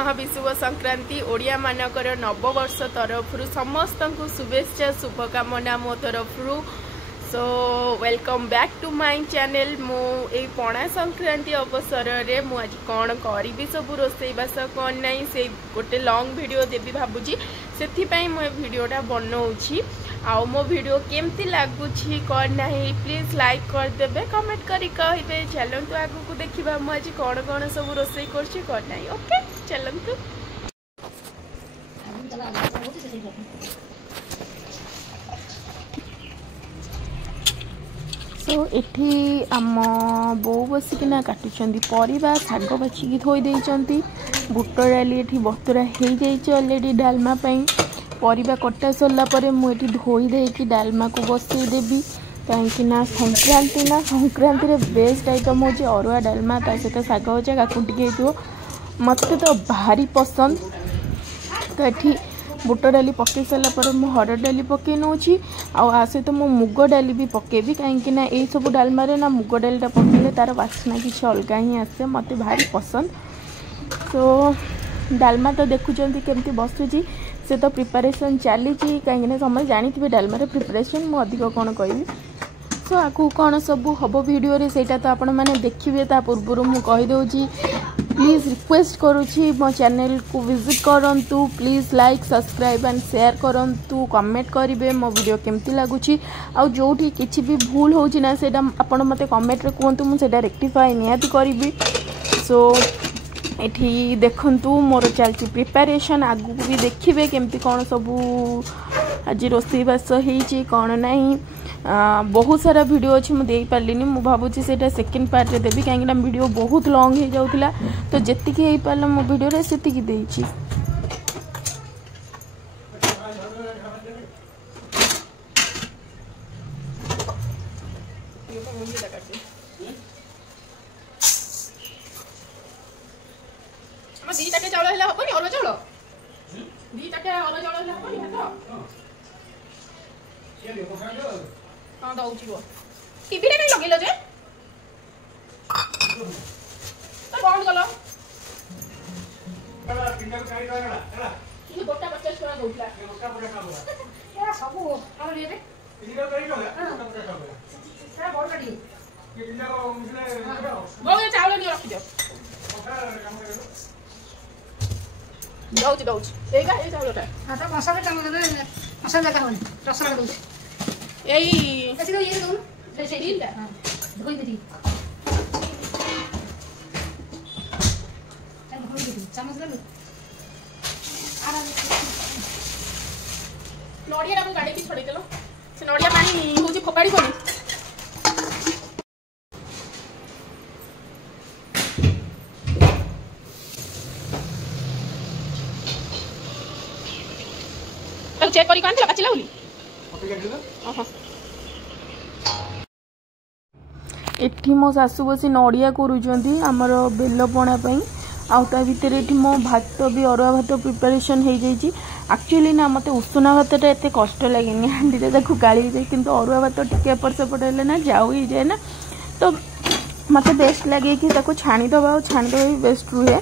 महाविषुव संक्रांति ओडिया मानकर नववर्ष तरफ समस्त को शुभेच्छा शुभकामना मो तरफ। So welcome back to my channel. मु ए पणा संक्रांति अवसर रे मु आज कौन करी सब रोसईबास कौन नहीं से गोटे लॉन्ग वीडियो देवी भावुची से मु वीडियोटा बनाऊँगी। आउ मो वीडियो केमती लगुच कौन नहीं प्लीज लाइक करदे कमेंट करी कहे चलतु आगु को देखा मुझे आज कौन कौन सब रोसई कर कौन नहीं। ओके चलतु। तो एठी आम बो बसिकिना काटुचंदी परिबा साग बाछिकी थोई देइचंती। बुट डाली एठी बतुरा हो जाइए ऑलरेडी डालमा पाई। परिबा कटा सरला परे मु एठी धोई देकी डालमा को बसई देबी कहीं ना संक्रांति रे बेस्ट आइटम होची अरुआ डालमा ता सहित साग भजा काकुटी के मत तो भारी पसंद। तो एठी बुट डाली पकई सारा पर मु हरड़ डाली पकई नौची आ सहित मु मुग डाली भी पकेबी कहीं ना ये सब डालमारे ना मुग डालीटा पकेले तार बास्ना किसी अलग ही आसे मत भारी पसंद। तो डालमा तो देखुंत केमती बसुची से तो प्रिपरेशन चली कहीं समझ जानी डालमार प्रिपरेशन मु अधिक कौन कहि। सो आगु कौन सब हम वीडियो रे सेटा तो आपण मैंने देखिए ता पूर्व मु कहीदे प्लीज रिक्वेस्ट करुँची मो चैनल को विजिट करंतु। Please like subscribe and share करंतु कमेंट करेंगे मो वीडियो केमती लगुच आ जोठी किसी भी भूल होची ना सेटा आपण मते कमेंट रे कहतु मु सेटा रेक्टिफाई निहाती करी। सो एठी देखंतु मोर चलती प्रिपरेशन आगु भी देखिए केमती कौन सबू आज रोसईबास होती कौन नहीं। बहुत सारा वीडियो अच्छी मुझे पार्लिनी मु भावुची से सेकेंड पार्ट रे देवी कहीं वीडियो बहुत लॉन्ग हो जाऊला तो जेतिकी हो पारा मो वीडियो रे सेतिकी देइची। दी चाउल है हबनी अरुआ चाउल दी अरुआ चाउल हबनी हाँ दौची रो टीवी रे नहीं लगेलो जे तो बंद कलो ये गोटा 50 टका दउला गोटा 50 टका ए सब और रे टीवी रे नहीं लगे गोटा 50 टका सारा बड़ गाड़ी ये टीवी को मिसले बो ये चावल नहीं रख दियो दौची एगा ए चावलटा हां तो मसाला चावल दे मसाला का होनी रसना दउची यही ऐसे तो ये दूं से ढील हां धोई दे चल धोई दे चम्मच ले आरा नोडिया रा गाड़ी की छोड़ी देलो से नोडिया पानी होची फोपाड़ी कोनी तो चेक करी कांती लगा चिलाउली एठी मो सासु बसी नड़िया करुँच आमर बेलपणा आउटा भितर ये मो भात भी अरुआ भात प्रिपरेशन हो जाइए। एक्चुअली ना मत उषुना भातटा एत कष्ट लगे हाँडी गाड़ी जाए कि अरुआ भात टे एपट सेपट है ना जाऊ ही जाए ना तो मत बेस्ट लगे कि छाणीदे और छाणीदे भी बेस्ट रुहे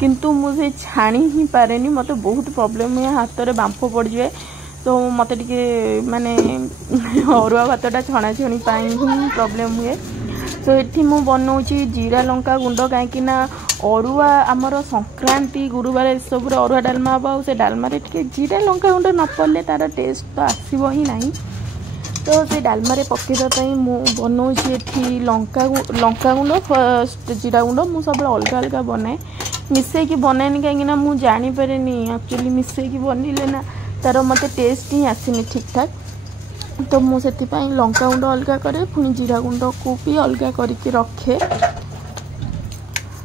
किंतु मुझे छाणी ही पारे मत बहुत प्रोब्लेम हुए हाथ में बांफ पड़ जाए तो मत माने अरुआ भातटा छणाछणी ही प्रोब्लेम हुए। तो ये मु बनाऊँगी जीरा लंका गुंड कहीं अरुआ आमर संक्रांति गुरुवार सब अरुआ डालमा हम से डालमारे जीरा लंका गुंड न पड़े तार टेस्ट तो आसब ही ना। तो से डालमारे पकईवाई मु बनाऊँगी ये लंका गुंड फर्स्ट जीरा गुंड मु सब अलग अलग बनाए मिसेकी बनाएनि कहीं मुझे जानीपे एक्चुअली मिसेकी बनइले ना तार मत टेस्ट ही आसनी ठीक ठाक। तो मुझे लंका गुंड अलग करे पुणी जीरा गुंड को भी अलग करके रखे।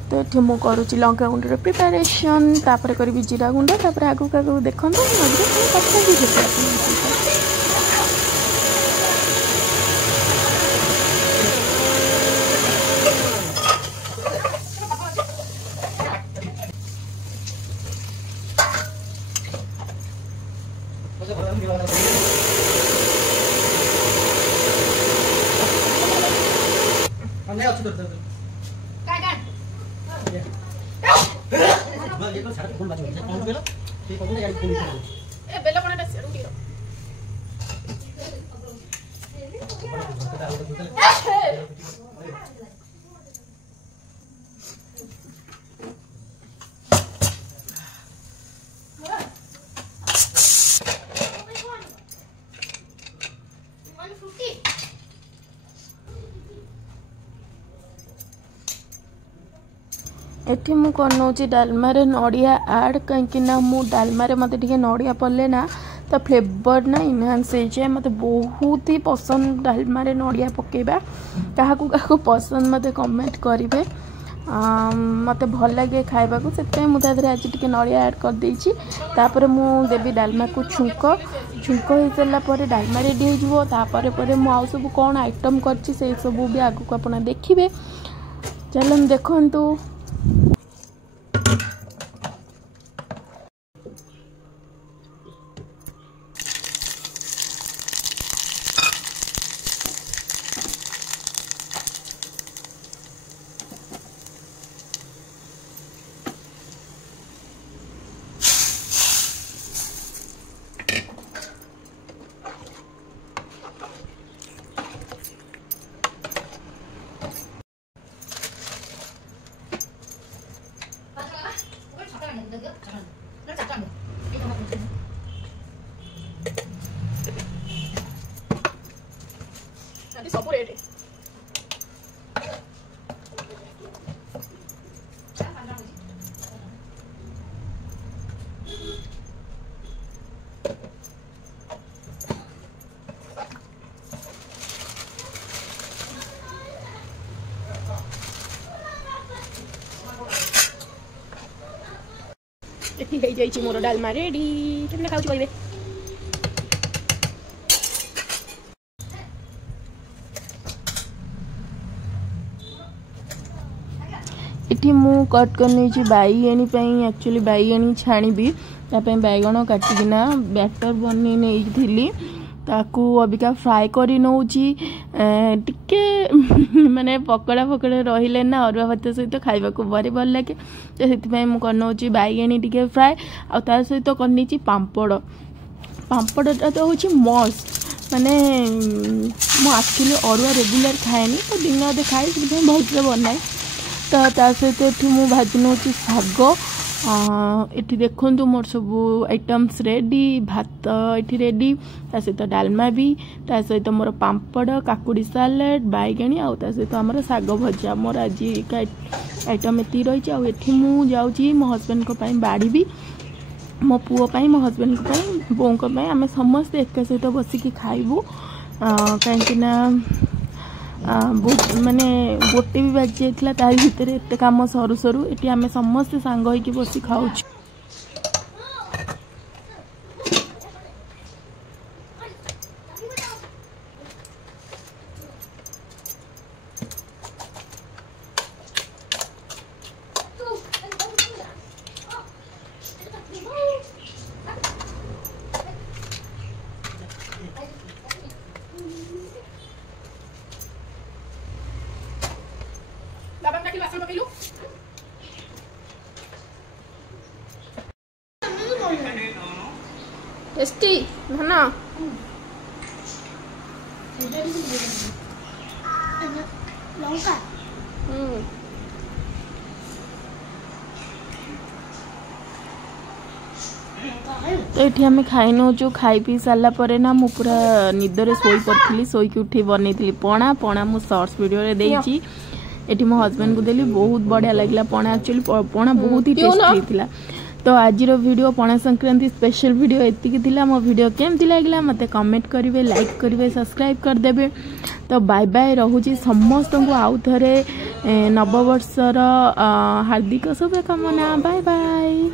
तो ये मुझे करुँच लंका गुंड प्रिपरेशन तापर करी जीरा गुंड तापर आगू आगू देखो काय काय एठी मु कौन डालमा रे नड़िया ऐड कहीं मु डालमा रे मते टिके नड़िया पड़ले ना तो फ्लेवर ना इनहांस हो जाए। मते बहुत ही पसंद डालमा रे नड़िया पकेबा। क्या पसंद मते कमेंट करेंगे। मते भल लगे खाइबा को से मुझे आज टिके नड़िया ऐड कर देछि। तापर मु देवी डालमा को छुंक हो सारा पर डालमा रेडी हो तापर मु आउ सब कौन आइटम करछि से सब भी आगु को आपन देखिबे। चलो देखंतु। सब रेडी एठी मोर डालमा रेडी केमने खाऊ कहबे। इठी मु कट करनी बैगणी एक्चुअली बैगणी छाणी बैगण काटिकिना बैटर बनी नहीं ताकू अबिका फ्राए करी नौची टिके माने पकड़ा पकड़ा रहिले ना अरुआ भात सहित खाइबा को बड़ी भल लगे। तो से मुझे करनौची बैगणी टिके फ्राए आ ता सहित करनी पांपड़। पांपड़टा तो हूँ मस्त माने मु एक्चुअली अरुआ रेगुलर खाएनी तो दिन अधे खाए से बहुत बनाए। तो ता सहित एठी मु भाजी नौची शाग। एठी देखंतु मोर सब आइटम्स रेडी भात एठी रेडी ता सहित डालमा भी ता सहित मोर पांपड़ काकुड़ी सालाड बैगणी आ ता सहित हमर साग भजा मोर आज आइटम एती रही। आ एठी मु जाउची मो हस्बैंड को पाई बाड़ी भी मो पुओ पाई मो हस्बैंड को पाई बों को पाई आमे समस्त एक सहित बसिकी खाइबू कहीं बहुत माने गोटे भी बाजी जाइए तार भितर एत कम सरू सरू ये आम समस्ते सांग होइकी बसी खाऊ। टेस्टी ना लंका तो ये आम खाई नौ खाई पी सारा पर ना मु पूरा निदरे शोई पड़ी शोक उठी बनई पणा पणा मु शॉर्ट्स वीडियो रे देइची। एटी मो हस्बैंड को देली बहुत बढ़िया लगला पणा एक्चुअली पणा बहुत ही टेस्टी थिला। तो आज वीडियो पणा संक्रांति स्पेशल वीडियो एतिकी थिला। मो वीडियो केमती लागला मते कमेंट करिवे लाइक करिवे सब्सक्राइब कर देबे। तो बाय बाय रहूची समस्त को आउ थरे नववर्षर हार्दिक शुभकामना। Bye bye.